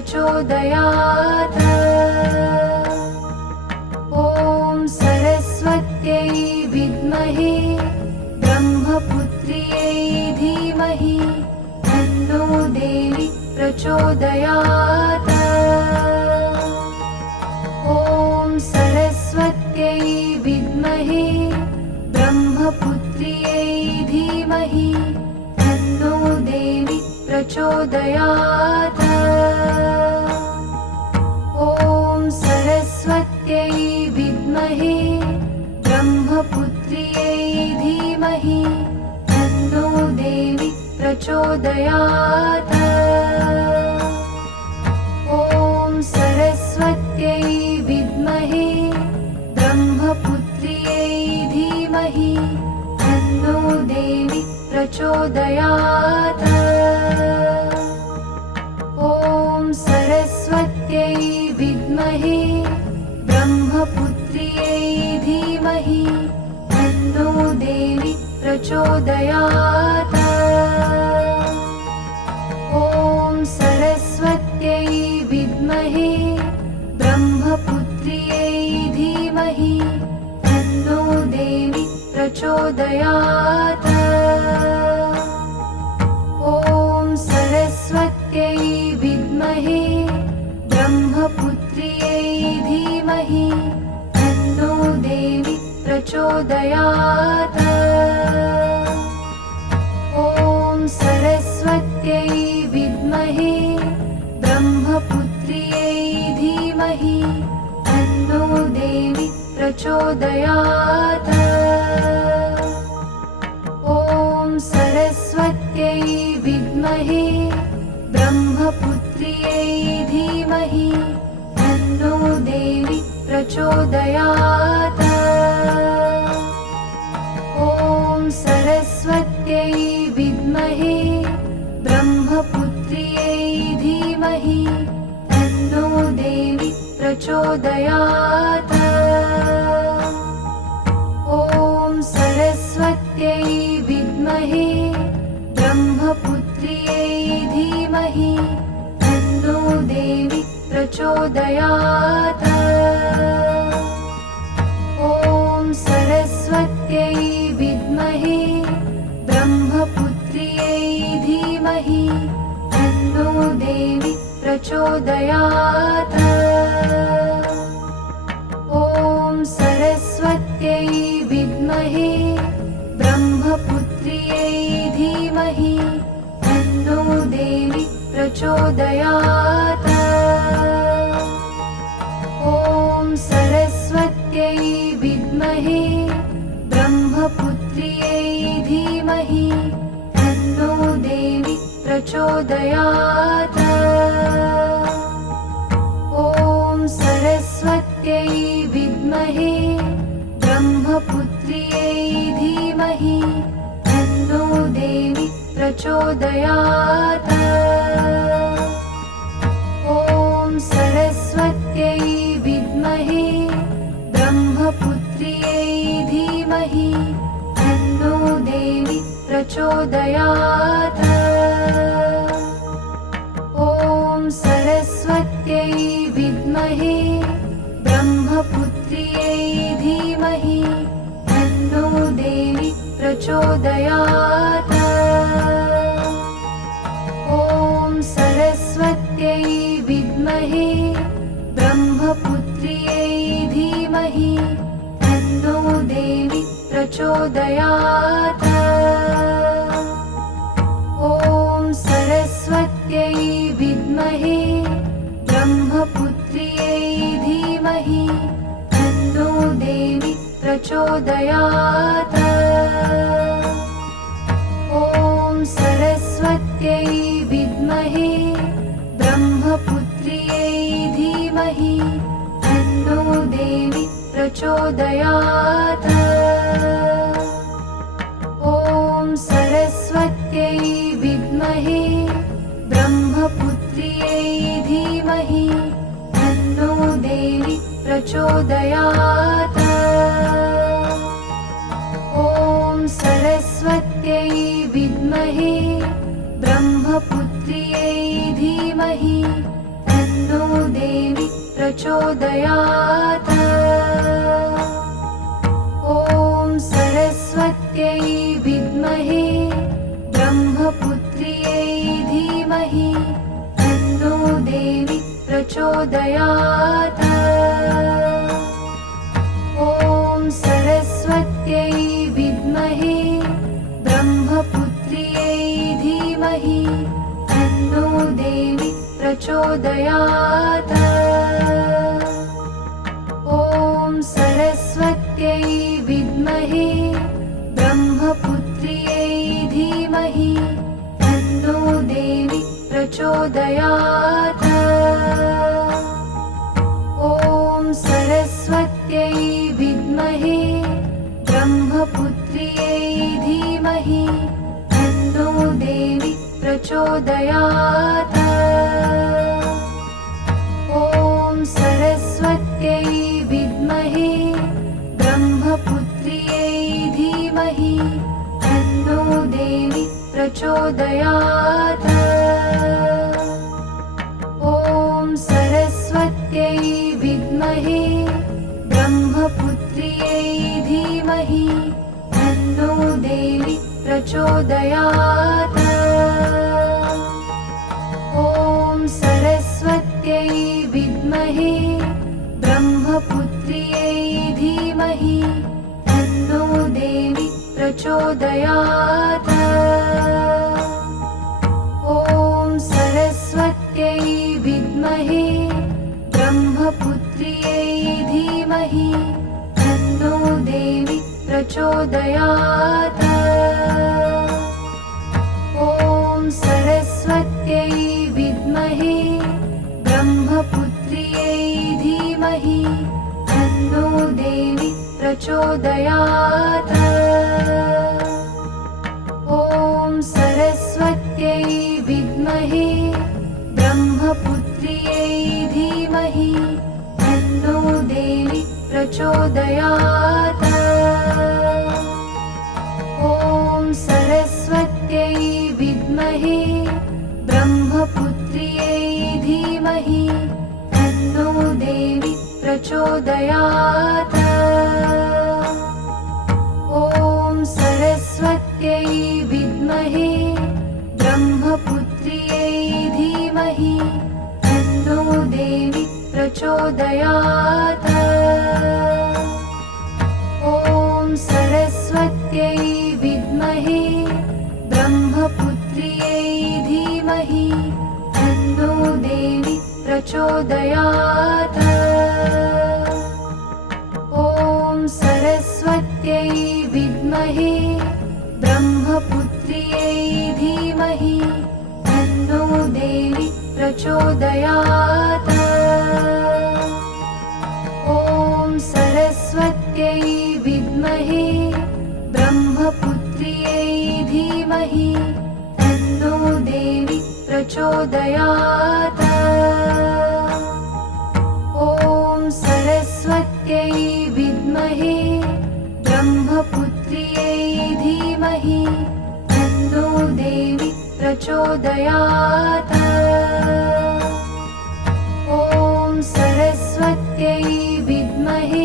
प्रचोदयात्। ॐ सरस्वत्यै विद्महे ब्रह्मपुत्र्यै धीमहि तन्नो देवी प्रचोदयात्। ॐ सरस्वत्यै विद्महे ब्रह्मपुत्र्यै धीमहि तन्नो देवी प्रचोदयात्। ॐ सरस्वत्यै विद्महे ब्रह्मपुत्र्यै धीमहि तन्नो देवी प्रचोदयात्। ॐ सरस्वत्यै विद्महे ब्रह्मपुत्र्यै धीमहि तन्नो देवी प्रचोदयात्। ॐ सरस्वत्यै विद्महे ब्रह्मपुत्र्यै धीमहि तन्नो देवी प्रचोदयात्। ॐ सरस्वत्यै विद्महे ब्रह्मपुत्र्यै धीमहि तन्नो देवी प्रचोदयात्। ॐ सरस्वत्यै विद्महे ब्रह्मपुत्र्यै धीमहि तन्नो देवी प्रचोदयात्। ॐ सरस्वत्यै विद्महे ब्रह्मपुत्र्यै धीमहि तन्नो देवी प्रचोदयात्। ॐ सरस्वत्यै विद्महे ब्रह्मपुत्र्यै धीमहि तन्नो देवी प्रचोदयात्। ॐ सरस्वत्यै विद्महे ब्रह्मपुत्र्यै धीमहि तन्नो देवी प्रचोदयात्। ॐ सरस्वत्यै विद्महे ब्रह्मपुत्र्यै धीमहि तन्नो देवी प्रचोदयात्। ॐ सरस्वत्यै विद्महे ब्रह्मपुत्र्यै धीमहि तन्नो देवी प्रचोदयात्। ॐ सरस्वत्यै विद्महे ब्रह्मपुत्र्यै धीमहि तन्नो देवी प्रचोदयात्। ॐ सरस्वत्यै विद्महे ब्रह्मपुत्र्यै धीमहि तन्नो देवी प्रचोदयात्। ॐ सरस्वत्यै विद्महे ब्रह्मपुत्र्यै धीमहि तन्नो देवी प्रचोदयात्। ॐ सरस्वत्यै विद्महे ब्रह्मपुत्र्यै धीमहि तन्नो देवी प्रचोदयात्। ॐ सरस्वत्यै विद्महे ब्रह्मपुत्र्यै धीमहि तन्नो देवी प्रचोदयात्। ॐ सरस्वत्यै विद्महे ब्रह्मपुत्र्यै धीमहि तन्नो देवी प्रचोदयात्। ॐ सरस्वत्यै विद्महे ब्रह्मपुत्र्यै धीमहि तन्नो देवी प्रचोदयात्। ॐ सरस्वत्यै विद्महे ब्रह्मपुत्र्यै धीमहि तन्नो देवी प्रचोदयात्। ॐ सरस्वत्यै विद्महे ब्रह्मपुत्र्यै धीमहि तन्नो देवी प्रचोदयात्। ॐ सरस्वत्यै विद्महे ब्रह्मपुत्र्यै धीमहि प्रचोदयात्। ॐ सरस्वत्यै विद्महे ब्रह्मपुत्र्यै धीमहि तन्नो देवी प्रचोदयात्। ॐ सरस्वत्यै विद्महे ब्रह्मपुत्र्यै धीमहि तन्नो देवी प्रचोदयात्। ॐ सरस्वत्यै विद्महे ब्रह्मपुत्र्यै धीमहि तन्नो देवी प्रचोदयात्। ॐ सरस्वत्यै विद्महे ब्रह्मपुत्र्यै धीमहि तन्नो देवी प्रचोदयात्। ॐ सरस्वत्यै विद्महे ब्रह्मपुत्र्यै धीमहि तन्नो देवी प्रचोदयात्। ॐ सरस्वत्यै विद्महे ब्रह्मपुत्र्यै धीमहि तन्नो देवी प्रचोदयात्। ॐ सरस्वत्यै विद्महे ब्रह्मपुत्र्यै धीमहि तन्नो देवी प्रचोदयात्। ॐ सरस्वत्यै विद्महे ब्रह्मपुत्र्यै धीमहि तन्नो देवी प्रचोदयात्। ॐ सरस्वत्यै विद्महे ब्रह्मपुत्र्यै धीमहि तन्नो देवी प्रचोदयात्। ॐ सरस्वत्यै विद्महे ब्रह्मपुत्र्यै धीमहि तन्नो देवी प्रचोदयात्। ॐ सरस्वत्यै विद्महे ब्रह्मपुत्र्यै धीमहि तन्नो देवी प्रचोदयात्। ॐ सरस्वत्यै विद्महे ब्रह्मपुत्र्यै धीमहि तन्नो देवी प्रचोदयात्। ॐ सरस्वत्यै विद्महे ब्रह्मपुत्र्यै धीमहि तन्नो देवी प्रचोदयात्। ॐ सरस्वत्यै विद्महे ब्रह्मपुत्र्यै धीमहि तन्नो देवी प्रचोदयात्। ॐ सरस्वत्यै विद्महे ब्रह्मपुत्र्यै धीमहि तन्नो देवी प्रचोदयात्। ॐ सरस्वत्यै विद्महे ब्रह्मपुत्र्यै धीमहि तन्नो देवी प्रचोदयात्। ॐ सरस्वत्यै विद्महे